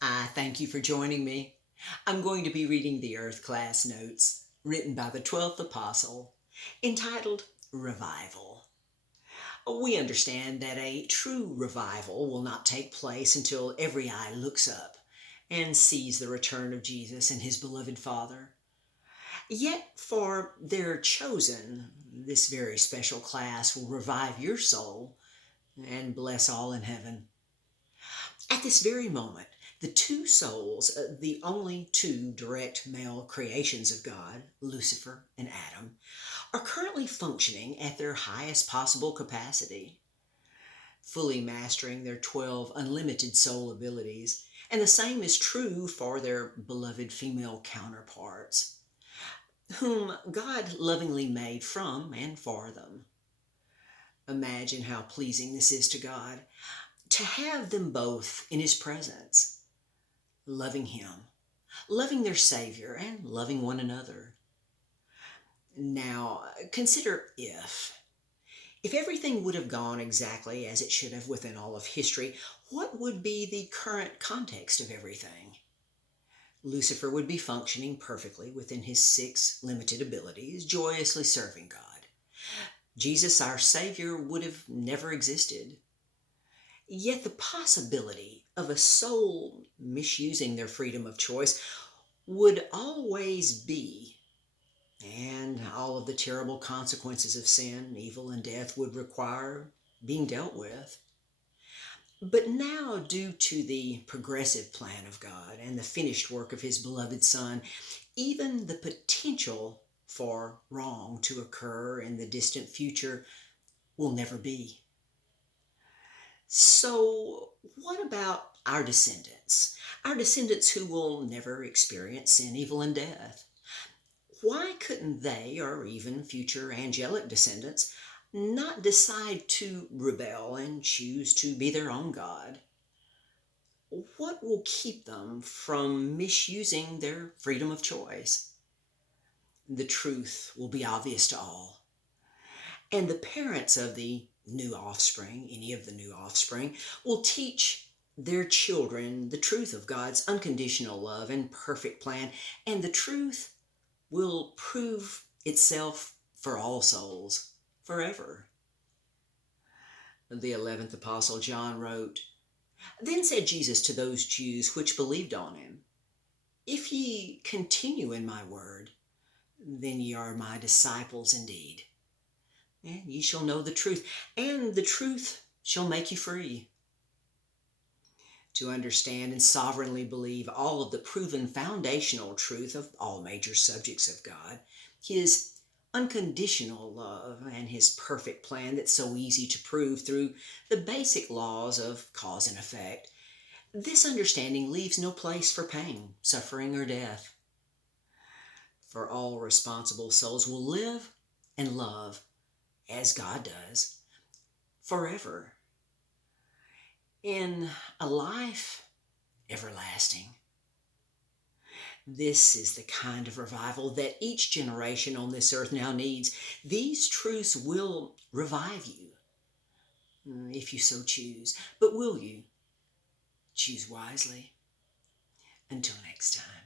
I thank you for joining me. I'm going to be reading the Earth class notes written by the 12th Apostle entitled Revival. We understand that a true revival will not take place until every eye looks up and sees the return of Jesus and his beloved Father. Yet, for their chosen, this very special class will revive your soul and bless all in heaven. At this very moment, the two souls, the only two direct male creations of God, Lucifer and Adam, are currently functioning at their highest possible capacity, fully mastering their 12 unlimited soul abilities, and the same is true for their beloved female counterparts, whom God lovingly made from and for them. Imagine how pleasing this is to God, to have them both in His presence, loving Him, loving their Savior, and loving one another. Now, consider if everything would have gone exactly as it should have within all of history, what would be the current context of everything? Lucifer would be functioning perfectly within his 6 limited abilities, joyously serving God. Jesus, our Savior, would have never existed. Yet the possibility of a soul misusing their freedom of choice would always be, and all of the terrible consequences of sin, evil, and death would require being dealt with. But now, due to the progressive plan of God and the finished work of His beloved Son, even the potential for wrong to occur in the distant future will never be. So, what about our descendants? Our descendants who will never experience sin, evil, and death. Why couldn't they, or even future angelic descendants, not decide to rebel and choose to be their own God? What will keep them from misusing their freedom of choice? The truth will be obvious to all. And the parents of the new offspring, any of the new offspring, will teach their children the truth of God's unconditional love and perfect plan, and the truth will prove itself for all souls forever. The 11th Apostle John wrote, "Then said Jesus to those Jews which believed on him, If ye continue in my word, then ye are my disciples indeed. And ye shall know the truth, and the truth shall make you free." To understand and sovereignly believe all of the proven foundational truth of all major subjects of God, His unconditional love, and His perfect plan that's so easy to prove through the basic laws of cause and effect, this understanding leaves no place for pain, suffering, or death. For all responsible souls will live and love as God does forever in a life everlasting. This is the kind of revival that each generation on this earth now needs. These truths will revive you, if you so choose. But will you choose wisely? Until next time.